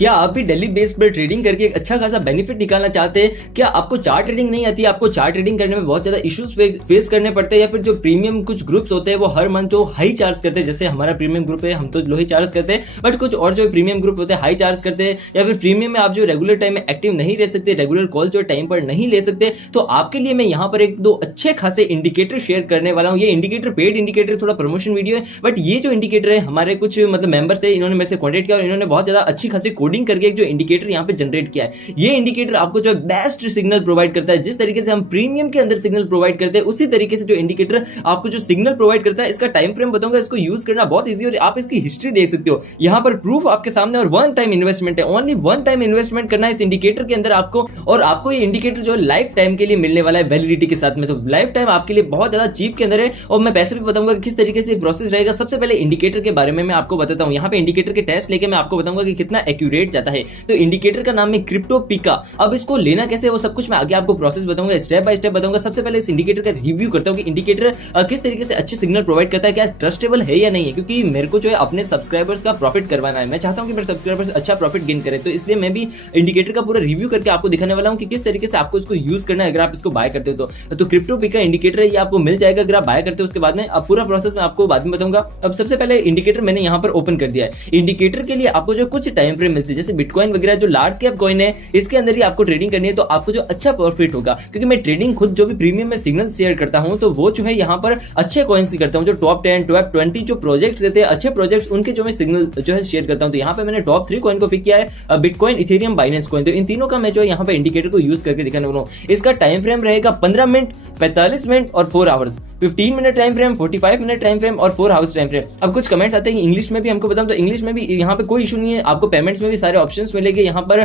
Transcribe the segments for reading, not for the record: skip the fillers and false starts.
क्या आप भी डेली बेस पर ट्रेडिंग करके एक अच्छा खासा बेनिफिट निकालना चाहते हैं? क्या आपको चार्ट ट्रेडिंग नहीं आती है? आपको चार्ट ट्रेडिंग करने में बहुत ज्यादा इश्यूज फेस करने पड़ते हैं, या फिर जो प्रीमियम कुछ ग्रुप्स होते हैं वो हर मंथ जो हाई चार्ज करते हैं, जैसे हमारा प्रीमियम ग्रुप है हम तो लो ही चार्ज करते हैं, बट कुछ और जो प्रीमियम ग्रुप होते हैं हाई चार्ज करते हैं, या फिर प्रीमियम में आप जो रेगुलर टाइम में एक्टिव नहीं रह सकते, रेगुलर कॉल जो टाइम पर नहीं ले सकते, तो आपके लिए मैं यहाँ पर एक दो अच्छे खासे इंडिकेटर शेयर करने वाला हूँ। ये इंडिकेटर पेड इंडिकेटर, थोड़ा प्रमोशन वीडियो है, बट ये जो इंडिकेटर है हमारे कुछ मतलब मेंबर्स है, इन्होंने मेरे से कॉन्टेक्ट किया और इन्होंने बहुत ज्यादा अच्छी खासी कोडिंग करके एक जो इंडिकेटर यहाँ पे जनरेट किया है। ये इंडिकेटर आपको जो बेस्ट सिग्नल प्रोवाइड करता है, जिस तरीके से हम प्रीमियम के अंदर सिग्नल प्रोवाइड करते हैं उसी तरीके से जो इंडिकेटर आपको जो सिग्नल प्रोवाइड करता है। इसका टाइम फ्रेम बताऊंगा, इसको यूज करना बहुत इजी और आप इसकी हिस्ट्री देख सकते हो यहाँ पर, प्रूफ आपके सामने, और वन टाइम इन्वेस्टमेंट है, ओनली वन टाइम इन्वेस्टमेंट करना है इस इंडिकेटर के अंदर आपको, और आपको ये इंडिकेटर जो लाइफ टाइम के लिए मिलने वाला है वैलिडिटी के साथ में। तो लाइफ टाइम आपके लिए बहुत ज्यादा चीप के अंदर है, और मैं पैसे भी बताऊंगा किस तरीके से प्रोसेस रहेगा। सबसे पहले इंडिकेटर के बारे में मैं आपको बताता हूं, यहाँ पे इंडिकेटर के टेस्ट लेके मैं आपको बताऊंगा कि कितना एक्यूरेट जाता है। तो इंडिकेटर का नाम है क्रिप्टो पिका। अब इसको लेना कैसे वो सब कुछ मैं आगे आपको प्रोसेस बताऊंगा, स्टेप बाय स्टेप बताऊंगा। सबसे पहले इस इंडिकेटर का रिव्यू करता हूं कि इंडिकेटर किस तरीके से अच्छे सिग्नल प्रोवाइड करता है, क्या ट्रस्टेबल है या नहीं है, क्योंकि मेरे को जो है अपने सब्सक्राइबर्स का प्रॉफिट करवाना है। मैं चाहता हूं कि मेरे सब्सक्राइबर्स अच्छा प्रॉफिट गेन करें, तो इसलिए मैं भी इंडिकेटर का पूरा रिव्यू करके आपको दिखाने वाला हूं कि किस तरीके से आपको इसको यूज करना है अगर आप इसको बाय करते हो तो क्रिप्टो पिका इंडिकेटर ये आपको मिल जाएगा अगर आप बाय करते हो। उसके बाद में अब पूरा प्रोसेस मैं आपको बाद में बताऊंगा। अब सबसे पहले इंडिकेटर मैंने यहाँ पर ओपन कर दिया है। इंडिकेटर के लिए आपको जो कुछ टाइम फ्रेम मिलती है, जैसे बिटकॉइन वगैरह जो लार्ज कैप कॉइन है, इसके अंदर ही आपको ट्रेडिंग करनी है, तो आपको जो अच्छा प्रॉफिट होगा, क्योंकि मैं ट्रेडिंग खुद जो भी प्रीमियम में सिग्नल शेयर करता हूं तो वो जो है यहाँ पर अच्छे कॉइन्स की करता हूं, जो टॉप 10 टॉप 20 जो प्रोजेक्ट्स देते हैं अच्छे प्रोजेक्ट्स, उनके जो मैं सिग्नल जो है शेयर करता हूं। तो यहाँ पे मैंने टॉप 3 कॉइन को पिक किया है, बिटकॉइन, इथेरियम, बाइनेंस कॉइन। तो इन तीनों का मैं जो यहाँ पे इंडिकेटर को यूज करके दिखाने वाला हूं। इसका टाइम फ्रेम रहेगा 15 मिनट, 45 मिनट और 4 hours, 15 minute time frame, 45 minute time frame और 4 आवर्स टाइम फ्रेम। अब कुछ कमेंट्स आते हैं इंग्लिश में भी हमको बताऊं, तो इंग्लिश में भी यहाँ पे कोई इशू नहीं है, आपको पेमेंट्स में भी सारे ऑप्शंस मिलेंगे। यहाँ पर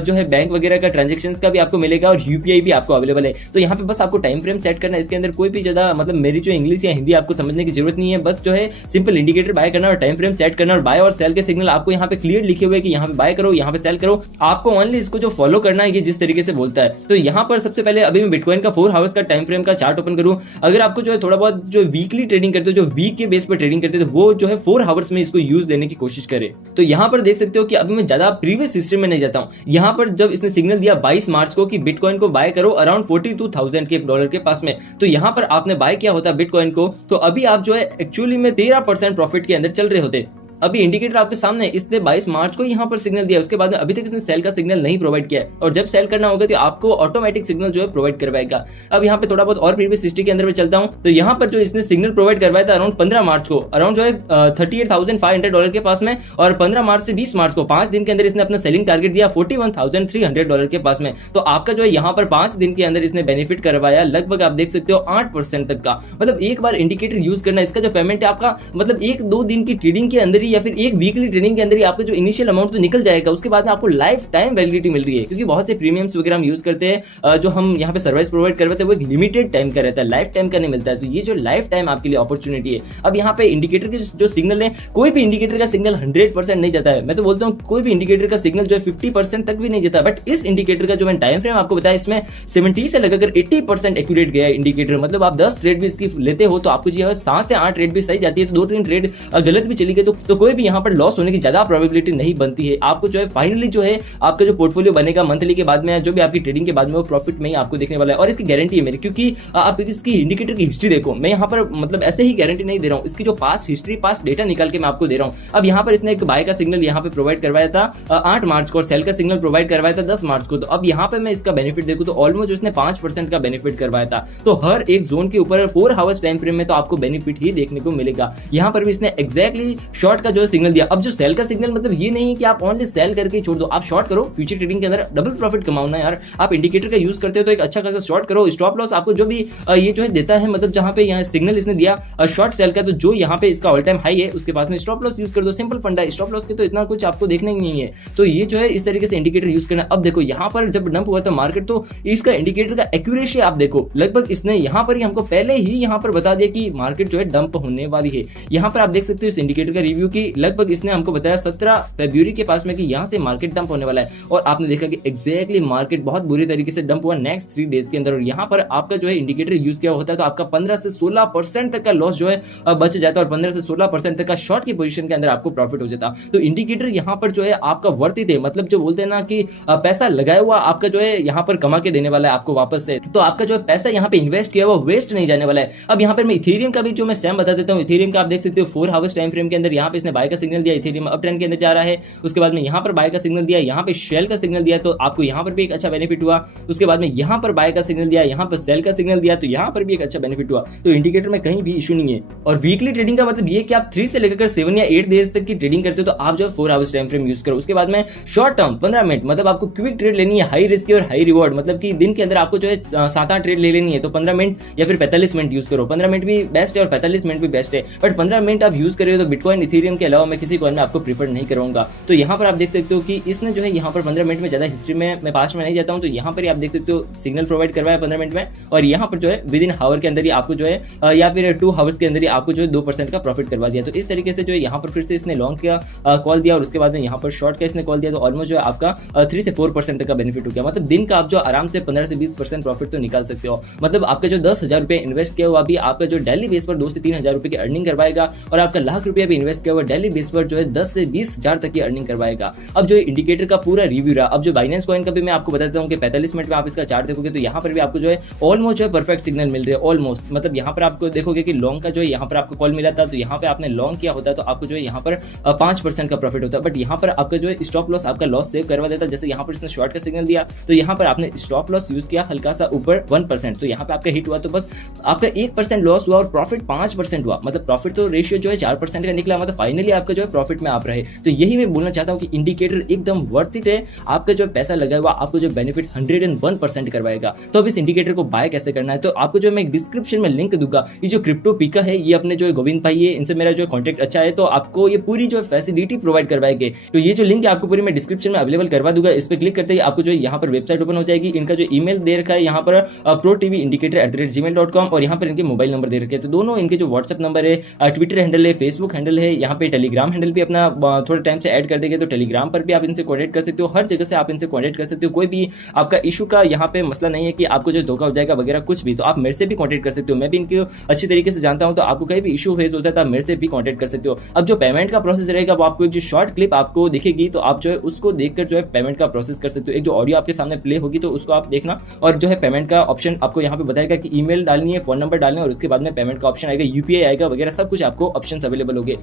जो है बैंक वगैरह का ट्रांजेक्शंस का भी आपको मिलेगा और यूपीआई भी आपको अवेलेबल है। तो यहाँ पे बस आपको टाइम फ्रेम सेट करना है, इसके अंदर कोई भी ज्यादा मतलब मेरी जो इंग्लिश या हिंदी आपको समझने की जरूरत नहीं है। बस जो है सिंपल इंडिकेटर बाय करना और टाइम फ्रेम सेट करना, और बाय और सेल के सिग्नल आपको यहाँ पे क्लियर लिखे हुए कि यहाँ पे बाय करो, यहाँ पे सेल करो, आपको ओनली इसको जो फॉलो करना है ये जिस तरीके से बोलता है। तो यहाँ पर सबसे पहले अभी मैं बिटकॉइन का 4 आवर्स का टाइम फ्रेम का चार्ट ओपन करूं। अगर आपको जो है थोड़ा बहुत जो वीकली ट्रेडिंग करते हो, जो वीक के बेस पर ट्रेडिंग करते हो, तो वो जो है 4 आवर्स में इसको यूज लेने की कोशिश करे। तो यहाँ पर देख सकते हो कि अभी मैं ज्यादा प्रीवियस हिस्ट्री में नहीं जाता हूँ। यहाँ पर जब इसने सिग्नल दिया 22 मार्च को कि बिटकॉइन को बाय करो अराउंड 42,000 के डॉलर के पास में, तो यहाँ पर आपने बाय किया होता बिटकॉइन को, तो अभी आप जो है एक्चुअली में 13% प्रॉफिट के अंदर चल रहे होते। अभी इंडिकेटर आपके सामने, इसने 22 मार्च को यहाँ पर सिग्नल दिया, उसके बाद में अभी तक इसने सेल का सिग्नल नहीं प्रोवाइड किया है, और जब सेल करना होगा तो आपको ऑटोमेटिक सिग्नल जो है प्रोवाइड करवाएगा। अब यहाँ पे थोड़ा बहुत और प्रीवियस हिस्ट्री के अंदर में चलता हूँ, तो यहाँ पर जो इसने सिग्नल प्रोवाइड करवाया था अराउंड 15 मार्च को, अराउंड जो है 38,500 डॉलर के पास में, और 15 मार्च से 20 मार्च को 5 दिन के अंदर इसने अपना सेलिंग टारगेट दिया 41,300 डॉलर के पास में। तो आपका जो है यहाँ पर 5 दिन के अंदर इसने बेनिफिट करवाया लगभग आप देख सकते हो 8% तक का। मतलब एक बार इंडिकेटर यूज करना, इसका जो पेमेंट है आपका मतलब 1-2 दिन की ट्रेडिंग के अंदर ही या फिर एक वीकली ट्रेडिंग के अंदर ही आपका जो इनिशियल अमाउंट तो निकल जाएगा, उसके बाद में आपको लाइफ टाइम वैलिडिटी मिल रही है, क्योंकि बहुत से प्रीमियम्स वगैरह हम यूज करते हैं जो हम यहाँ पे सर्विस प्रोवाइड करवाते हैं वो एक लिमिटेड टाइम का रहता है, लाइफ टाइम का नहीं मिलता है। तो ये जो लाइफ टाइम आपके लिए अपॉर्चुनिटी है। अब यहाँ पे इंडिकेटर के जो सिग्नल है, कोई भी इंडिकेटर का सिग्नल 100% नहीं जाता है, मैं तो बोलता हूँ कोई भी इंडिकेटर का सिग्नल जो है 50% तक भी नहीं जाता, बट इस इंडिकेटर का जो मैंने टाइम फ्रेम आपको बताया इसमें 70 से लगाकर 80% एक्यूरेट गया है इंडिकेटर। मतलब आप 10 ट्रेड भी इसकी लेते हो तो आपको जो है 7 से 8 ट्रेड भी सही जाती है, तो 2-3 ट्रेड गलत भी चली गई तो कोई भी यहाँ पर लॉस होने की ज्यादा प्रोबेबिलिटी नहीं बनती है। आपको जो है फाइनली जो है आपका जो पोर्टफोलियो बनेगा मंथली के बाद में, जो भी आपकी ट्रेडिंग के बाद में वो प्रॉफिट में ही आपको देखने वाला है, और इसकी गारंटी है मेरी, क्योंकि आप इसकी इंडिकेटर की हिस्ट्री देखो। मैं यहाँ पर मतलब ऐसे ही गारंटी नहीं दे रहा हूँ, इसकी जो पास हिस्ट्री, पास डेटा निकाल के मैं आपको दे रहा हूँ। अब यहाँ पर इसने एक बाय का सिग्नल यहाँ पे प्रोवाइड करवाया था 8 मार्च को, और सेल का सिग्नल प्रोवाइड करवाया था 10 मार्च को। तो अब यहाँ पे मैं इसका बेनिफिट देखूँ तो ऑलमोस्ट इसने 5% का बेनिफिट करवाया था। तो हर एक जोन के ऊपर 4 आवर्स टाइम फ्रेम में तो आपको बेनिफिट ही देखने को मिलेगा। यहाँ पर भी इसने एक्जैक्टली शॉर्ट का जो सिग्नल दिया। अब जो सेल का सिग्नल मतलब ये नहीं है कि आप ओनली सेल करके छोड़ दो, आप शॉर्ट करो, फ्यूचर ट्रेडिंग के अंदर डबल प्रॉफिट कमाओ ना यार। आप इंडिकेटर का यूज करते हो तो एक अच्छा खासा शॉर्ट करो, स्टॉप लॉस आपको जो भी ये जो है देता है, मतलब जहां पे यहाँ सिग्नल इसने दिया शॉर्ट सेल का, तो जो यहाँ पे इसका ऑल टाइम हाई है उसके बाद में स्टॉप लॉस यूज कर दो। सिंपल फंडा है, स्टॉप लॉस के तो इतना कुछ आपको देखना ही नहीं है। तो ये जो है इस तरीके से इंडिकेटर यूज करना। अब देखो यहाँ पर जब डंप हुआ था मार्केट, तो इसका इंडिकेटर का एक्यूरेसी आप देखो, लगभग इसने यहाँ पर ही हमको पहले ही यहाँ पर बता दिया कि मार्केट जो है डंप होने वाली है। यहाँ पर आप देख सकते हो इस इंडिकेटर का रिव्यू कि लगभग इसने हमको बताया 17 फरवरी के पास में कि यहाँ से मार्केट डंप होने वाला है, और आपने देखा कि एग्जैक्टली मार्केट बहुत बुरी तरीके से डंप हुआ नेक्स्ट 3 डेज के अंदर। और यहाँ पर आपका जो है इंडिकेटर यूज किया होता है तो आपका 15 से 16% तक का लॉस जो है बच जाता है, और 15 से 16% तक का शॉर्ट की पोजीशन के अंदर आपको प्रॉफिट हो जाता। तो इंडिकेटर यहाँ पर जो है आपका वर्थ इट है, मतलब जो बोलते हैं ना कि पैसा लगाया हुआ आपका जो है यहाँ पर कमा के देने वाला है आपको वापस से। तो आपका जो पैसा यहाँ पे इन्वेस्ट किया वो वेस्ट नहीं जाने वाला है। अब यहाँ पर मैं इथेरियम का भी जो मैं सेम बता देता हूँ। इथेरियम का आप देख सकते हो 4 आवर्स टाइम फ्रेम के अंदर यहाँ पे इसने बाय का सिग्नल दिया, इथेरियम अप ट्रेंड के अंदर जा रहा है। उसके बाद में यहाँ पर बाय का सिग्नल दिया, यहाँ पे शेल का सिग्नल दिया, तो आपको यहाँ पर भी एक अच्छा बेनिफिट हुआ। उसके बाद में यहाँ पर बाय का सिग्नल दिया, यहाँ पर सेल का सिग्नल दिया, तो यहाँ पर भी एक अच्छा बेनिफिट हुआ। तो इंडिकेटर में कहीं भी इशू नहीं है। और वीकली ट्रेडिंग का मतलब ये कि आप 3 से लेकर 7 या 8 डेज तक की ट्रेडिंग करते हो तो आप जो 4 आवर्स टाइम फ्रेम यूज करो। उसके बाद में शॉर्ट टर्म 15 मिनट, मतलब आपको क्विक ट्रेड लेनी है, हाई रिस्क और हाई रिवॉर्ड, मतलब कि दिन के अंदर आपको जो है 7-8 ट्रेड ले लेनी है तो 15 मिनट या फिर 45 मिनट यूज करो। 15 मिनट भी बेस्ट है और 45 मिनट भी बेस्ट है, बट 15 मिनट आप यूज करें तो बिटकॉइन इथेरियम के अलावा मैं किसी कॉइन में आपको प्रीफर नहीं करूंगा। तो यहाँ पर आप देख सकते हो कि इसने जो है यहाँ पर 15 मिनट में ज्यादा हिस्ट्री में मैं पास में नहीं जाता हूँ, तो यहाँ पर आप देख सकते हो सिग्नल प्रोवाइड करवाया 15 मिनट में, और यहाँ पर जो है विद इन हावर के अंदर ही आपको जो है या फिर 2 आवर्स के अंदर ही आपको जो है 2% का प्रॉफिट करवा दिया। तो इस तरीके से जो है यहाँ पर फिर से इसने लॉन्ग का कॉल दिया और उसके बाद में यहाँ पर शॉर्ट का इसने कॉल दिया, तो ऑलमोस्ट जो है आपका 3 से 4% तक का बेनिफिट हो गया। मतलब दिन का आप जो आराम से 15 से 20% प्रॉफिट तो निकाल सकते हो। मतलब आपका जो 10,000 रुपए इन्वेस्ट किया हुआ भी आपका जो डेली बेस पर 2 से 3,000 रुपए की अर्निंग करवाएगा, और आपका लाख रुपया भी इन्वेस्ट किया हुआ डेली बेस पर जो है 10 से 20,000 तक की अर्निंग करवाएगा। अब जो इंडिकेटर का पूरा रिव्यू रहा, अब जो बाइनेंस कॉइन का भी मैं आपको बताता हूँ कि 45 मिनट में आप इसका चार्ट देखोगे तो यहाँ पर भी आपको जो है ऑलमोस्ट जो है परफेक्ट सिग्नल मिल रही है ऑलमोस्ट। मतलब यहाँ पर आपको देखोगे कि लॉन्ग का जो है यहाँ पर आपको कॉल मिला था, तो यहाँ पे आपने लॉन्ग किया होता तो आपको जो है यहाँ पर 5% का प्रॉफिट होता है, बट यहाँ पर आपका जो है स्टॉप लॉस आपका लॉस सेव करवा देता। जैसे यहाँ पर इसने शॉर्ट का सिग्नल दिया तो यहाँ पर आपने स्टॉप लॉस यूज किया हल्का सा ऊपर 1%, तो यहाँ पे आपका हिट हुआ तो बस आपका 1% लॉस हुआ और प्रॉफिट 5% हुआ। मतलब प्रॉफिट तो रेशियो जो है 4% का निकला, मतलब फाइनली आपका जो है प्रॉफिट में आप रहे। तो यही मैं बोलना चाहता हूँ कि इंडिकेटर एकदम वर्थ इट है, आपका जो पैसा लगा हुआ आपको जो बेनिफिट 101% करवाएगा। तो अब इस इंडिकेटर को बाय कैसे करना है, तो आपको जो मैं डिस्क्रिप्शन में लिंक दूंगा। ये जो क्रिप्टो पीका है ये अपने जो गोविंद भाई है, इनसे मेरा जो कॉन्टैक्ट अच्छा है, तो आपको ये पूरी जो फैसिलिटी प्रोवाइड करवाएंगे। तो ये जो लिंक है आपको पूरी मैं डिस्क्रिप्शन में अवेलेबल करवा दूंगा। इस पर क्लिक करते ही आपको जो है यहाँ पर वेबसाइट ओपन हो जाएगी। इनका जो ईमेल दे रखा है यहाँ पर protvindicators@gmail.com, और यहाँ पर इनके मोबाइल नंबर दे रखे हैं। तो दोनों इनके जो व्हाट्सएप नंबर है, ट्विटर हैंडल है, फेसबुक हैंडल है, यहाँ पे टेलीग्राम हैंडल भी अपना थोड़े टाइम से ऐड कर देंगे, तो टेलीग्राम पर भी आप इनसे कॉन्टैक्ट कर सकते हो। हर जगह से आप इनसे कॉन्टैक्ट कर सकते हो। कोई भी आपका इशू का यहाँ पे मसला नहीं है कि आपको जो धोखा हो जाएगा वगैरह कुछ भी, तो आप मेरे से भी कॉन्टैक्ट कर सकते हो। मैं भी इनको अच्छी तरीके से जानता हूँ, तो आपको कहीं भी इशू फेस होता है तो आप मेरे से भी कॉन्टैक्ट कर सकते हो। अब जो पेमेंट का प्रोसेस रहेगा वो आपको एक जो शॉर्ट क्लिप आपको दिखेगी, तो आप जो है उसको देखकर जो है पेमेंट का प्रोसेस कर सकते हो। एक जो ऑडियो आपके सामने प्ले होगी तो उसको आप देखना, और जो है पेमेंट का ऑप्शन आपको यहाँ पे बताएगा कि ईमेल डालनी है, फोन नंबर डालना है, और उसके बाद में पेमेंट का ऑप्शन आएगा, यूपीआई आएगा वगैरह सब कुछ आपको ऑप्शंस अवेलेबल होंगे।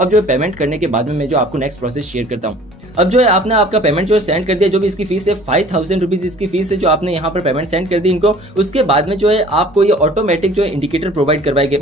अब जो है पेमेंट करने के बाद में मैं जो आपको नेक्स्ट प्रोसेस शेयर करता हूँ। अब जो है आपने आपका पेमेंट जो है सेंड कर दिया, जो भी इसकी फीस है 5,000 रुपीज इसकी फीस है, जो आपने यहाँ पर पेमेंट सेंड कर दी इनको। उसके बाद में जो है आपको ये ऑटोमेटिक जो है इंडिकेटर प्रोवाइड करवाएंगे।